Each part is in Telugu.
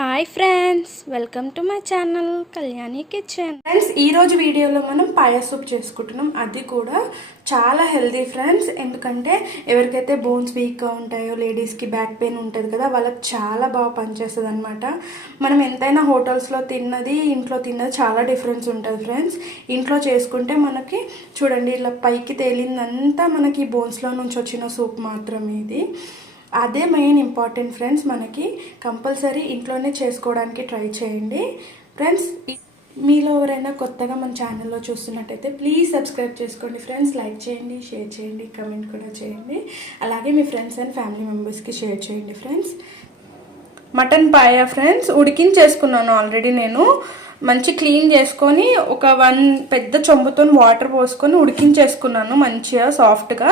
Hi friends welcome to my channel Kalyani kitchen. Friends ఈరోజు వీడియోలో మనం పాయా సూప్ చేసుకుంటున్నాం. అది కూడా చాలా హెల్దీ ఫ్రెండ్స్. ఎందుకంటే ఎవరికైతే బోన్స్ వీక్గా ఉంటాయో లేడీస్కి బ్యాక్ పెయిన్ ఉంటుంది కదా వాళ్ళకి చాలా బాగా పనిచేస్తుంది అనమాట మనం ఎంతైనా హోటల్స్లో తిన్నది ఇంట్లో తిన్నది చాలా డిఫరెన్స్ ఉంటుంది ఫ్రెండ్స్. ఇంట్లో చేసుకుంటే మనకి చూడండి ఇలా పైకి తేలిందంతా మనకి బోన్స్లో నుంచి వచ్చిన సూప్ మాత్రమే ఇది. అదే మెయిన్ ఇంపార్టెంట్ ఫ్రెండ్స్ మనకి కంపల్సరీ ఇంట్లోనే చేసుకోవడానికి ట్రై చేయండి. ఫ్రెండ్స్ మీలో ఎవరైనా కొత్తగా మన ఛానల్లో చూస్తున్నట్టయితే ప్లీజ్ సబ్స్క్రైబ్ చేసుకోండి. ఫ్రెండ్స్ లైక్ చేయండి షేర్ చేయండి కమెంట్ కూడా చేయండి. అలాగే మీ ఫ్రెండ్స్ అండ్ ఫ్యామిలీ మెంబర్స్కి షేర్ చేయండి ఫ్రెండ్స్ మటన్ పాయ ఫ్రెండ్స్ ఉడికించేసుకున్నాను ఆల్రెడీ నేను. మంచి క్లీన్ చేసుకొని ఒక వన్ పెద్ద చెంబుతో వాటర్ పోసుకొని ఉడికించేసుకున్నాను మంచిగా సాఫ్ట్గా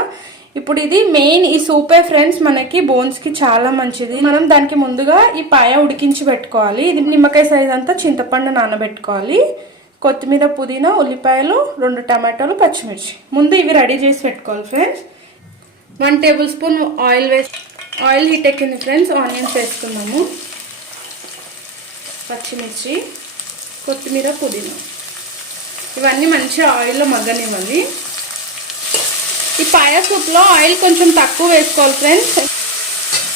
ఇప్పుడు ఇది మెయిన్ ఈ సూపే ఫ్రెండ్స్ మనకి బోన్స్కి చాలా మంచిది. మనం దానికి ముందుగా ఈ పాయ ఉడికించి పెట్టుకోవాలి. ఇది నిమ్మకాయ సైజ్ అంతా చింతపండు నానబెట్టుకోవాలి. కొత్తిమీర పుదీనా ఉల్లిపాయలు రెండు టమాటాలు పచ్చిమిర్చి. ముందు ఇవి రెడీ చేసి పెట్టుకోవాలి friends one table spoon oil వేసి ఆయిల్ హీట్ ఎక్కింది ఫ్రెండ్స్ ఆనియన్స్ వేసుకున్నాము పచ్చిమిర్చి కొత్తిమీర పుదీనా. ఇవన్నీ మంచిగా ఆయిల్లో మగ్గనివ్వండి ఈ పాయ సూప్లో ఆయిల్ కొంచెం తక్కువ వేసుకోవాలి ఫ్రెండ్స్.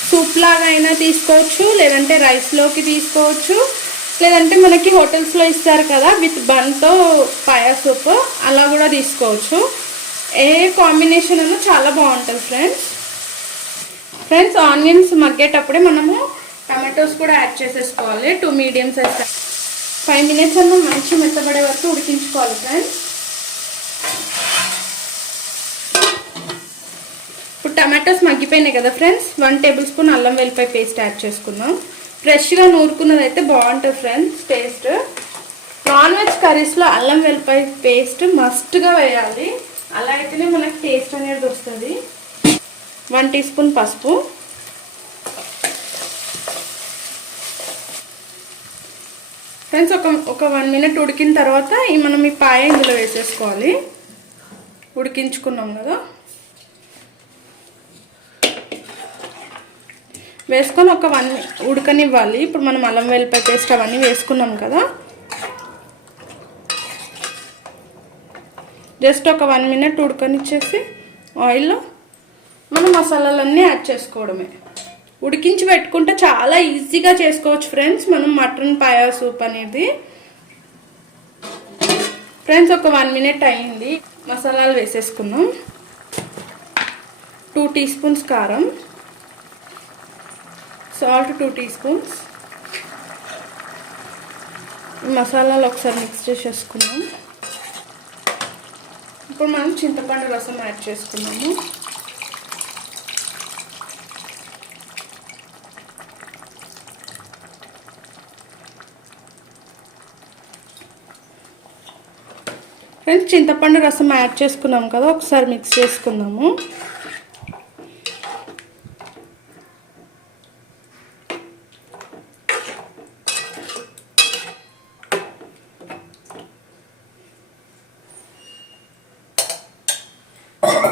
సూప్ లాగా అయినా తీసుకోవచ్చు లేదంటే రైస్లోకి తీసుకోవచ్చు. లేదంటే మనకి హోటల్స్లో ఇస్తారు కదా విత్ బన్తో పాయా సూప్ అలా కూడా తీసుకోవచ్చు. ఏ కాంబినేషన్ అన్నా చాలా బాగుంటుంది ఫ్రెండ్స్. ఫ్రెండ్స్ ఆనియన్స్ మగ్గేటప్పుడే మనము టమాటోస్ కూడా యాడ్ చేసేసుకోవాలి. Two medium size five minutes అన్న మంచి మెత్తబడే వరకు ఉడికించుకోవాలి ఫ్రెండ్స్. టమాటోస్ మగ్గిపోయినాయి కదా ఫ్రెండ్స్? వన్ టేబుల్ స్పూన్ అల్లం వెల్లిపాయ పేస్ట్ యాడ్ చేసుకుందాం. ఫ్రెష్గా నూరుకున్నది అయితే బాగుంటుంది ఫ్రెండ్స్ టేస్ట్. నాన్ వెజ్ కర్రీస్లో అల్లం వెల్లిపాయ పేస్ట్ మస్ట్గా వేయాలి. అలా అయితేనే మనకి టేస్ట్ అనేది వస్తుంది. వన్ టీ స్పూన్ పసుపు. ఫ్రెండ్స్ ఒక ఒక వన్ మినిట్ ఉడికిన తర్వాత మనం ఈ పాయ ఇందులో వేసేసుకోవాలి. ఉడికించుకున్నాం కదా. వేసుకొని ఒక వన్ ఉడకనివ్వాలి. ఇప్పుడు మనం అల్లం వెల్లిపాయ పేస్ట్ అవన్నీ వేసుకున్నాం కదా. జస్ట్ ఒక వన్ మినిట్ ఉడకనిచ్చేసి ఆయిల్లో మనం మసాలాలన్నీ యాడ్ చేసుకోవడమే. ఉడికించి పెట్టుకుంటే చాలా ఈజీగా చేసుకోవచ్చు ఫ్రెండ్స్ మనం మటన్ పాయా సూప్ అనేది. ఫ్రెండ్స్ ఒక వన్ మినిట్ అయ్యింది మసాలాలు వేసేసుకుందాం. టూ టీ స్పూన్స్ కారం. Salt two tea spoons. మసాలాలు ఒకసారి మిక్స్ చేసేసుకున్నాం. ఇప్పుడు మనం చింతపండు రసం యాడ్ చేసుకున్నాము. ఫ్రెండ్స్ చింతపండు రసం యాడ్ చేసుకున్నాం కదా ఒకసారి మిక్స్ చేసుకుందాము.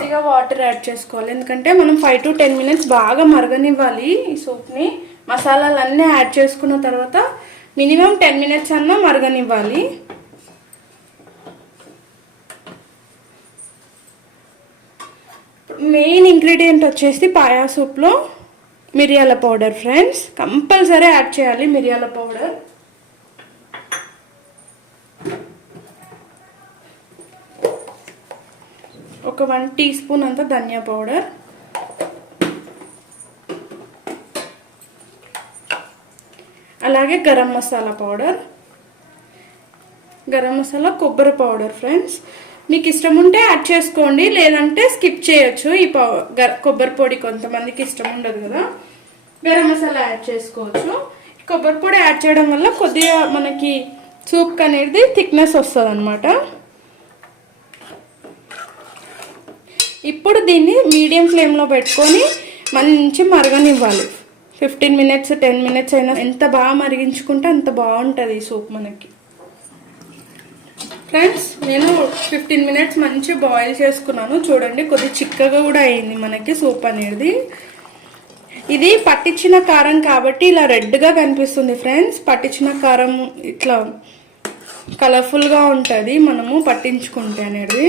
కొద్దిగా వాటర్ యాడ్ చేసుకోవాలి. ఎందుకంటే మనం ఫైవ్ టు టెన్ మినిట్స్ బాగా మరగనివ్వాలి ఈ సూప్ని. మసాలాలన్నీ యాడ్ చేసుకున్న తర్వాత మినిమం టెన్ మినిట్స్ అన్నా మరగనివ్వాలి. మెయిన్ ఇంగ్రీడియంట్ వచ్చేసి పాయా సూప్లో మిరియాల పౌడర్ ఫ్రెండ్స్. కంపల్సరీ యాడ్ చేయాలి మిరియాల పౌడర్. ఒక వన్ టీ స్పూన్ అంత ధనియా పౌడర్. అలాగే గరం మసాలా పౌడర్. గరం మసాలా కొబ్బరి పౌడర్ ఫ్రెండ్స్. మీకు ఇష్టం ఉంటే యాడ్ చేసుకోండి లేదంటే స్కిప్ చేయొచ్చు. ఈ పౌ గ- కొబ్బరి పొడి కొంతమందికి ఇష్టం ఉండదు కదా. గరం మసాలా యాడ్ చేసుకోవచ్చు. కొబ్బరి పొడి యాడ్ చేయడం వల్ల కొద్దిగా మనకి సూప్ అనేది థిక్నెస్ వస్తుంది అనమాట ఇప్పుడు దీన్ని మీడియం ఫ్లేమ్లో పెట్టుకొని మంచి మరగనివ్వాలి. ఫిఫ్టీన్ మినిట్స్ టెన్ మినిట్స్ అయినా ఎంత బాగా మరిగించుకుంటే అంత బాగుంటుంది ఈ సూప్ మనకి. ఫ్రెండ్స్ నేను ఫిఫ్టీన్ మినిట్స్ మంచి బాయిల్ చేసుకున్నాను. చూడండి కొద్ది చిక్కగా కూడా అయింది మనకి సూప్ అనేది. ఇది పట్టించిన కారం కాబట్టి ఇలా రెడ్గా కనిపిస్తుంది ఫ్రెండ్స్ పట్టించిన కారం ఇట్లా కలర్ఫుల్గా ఉంటుంది మనము పట్టించుకుంటే అనేది.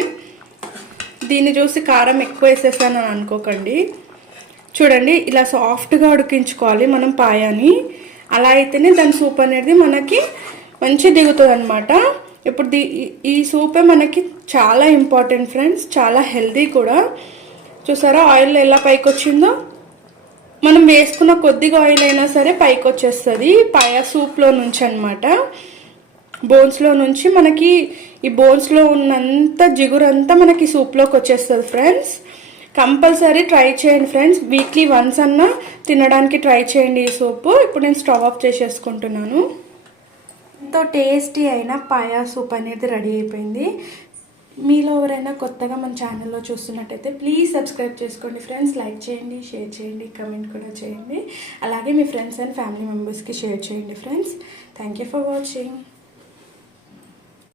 దీన్ని చూసి కారం ఎక్కువ వేసేసాను అని అనుకోకండి. చూడండి ఇలా సాఫ్ట్గా ఉడికించుకోవాలి మనం పాయాని. అలా అయితేనే దాని సూప్ అనేది మనకి మంచి దిగుతుంది అనమాట ఇప్పుడు దీ ఈ- సూపే మనకి చాలా ఇంపార్టెంట్ ఫ్రెండ్స్ చాలా హెల్దీ కూడా. చూసారా ఆయిల్ ఎలా పైకి వచ్చిందో మనం వేసుకున్న కొద్దిగా ఆయిల్ అయినా సరే పైకి వచ్చేస్తుంది పాయ సూప్లో నుంచి అనమాట బోన్స్లో నుంచి మనకి ఈ బోన్స్లో ఉన్నంత జిగురంతా మనకి సూప్లోకి వచ్చేస్తుంది ఫ్రెండ్స్ కంపల్సరీ ట్రై చేయండి ఫ్రెండ్స్ వీక్లీ వన్స్ అన్నా తినడానికి ట్రై చేయండి ఈ సూప్. ఇప్పుడు నేను స్టవ్ ఆఫ్ చేసేసుకుంటున్నాను. ఎంతో టేస్టీ అయిన పాయా సూప్ అనేది రెడీ అయిపోయింది. మీలో ఎవరైనా కొత్తగా మన ఛానల్లో చూస్తున్నట్టయితే ప్లీజ్ సబ్స్క్రైబ్ చేసుకోండి ఫ్రెండ్స్ లైక్ చేయండి షేర్ చేయండి కమెంట్ కూడా చేయండి. అలాగే మీ ఫ్రెండ్స్ అండ్ ఫ్యామిలీ మెంబర్స్కి షేర్ చేయండి friends thank you for watching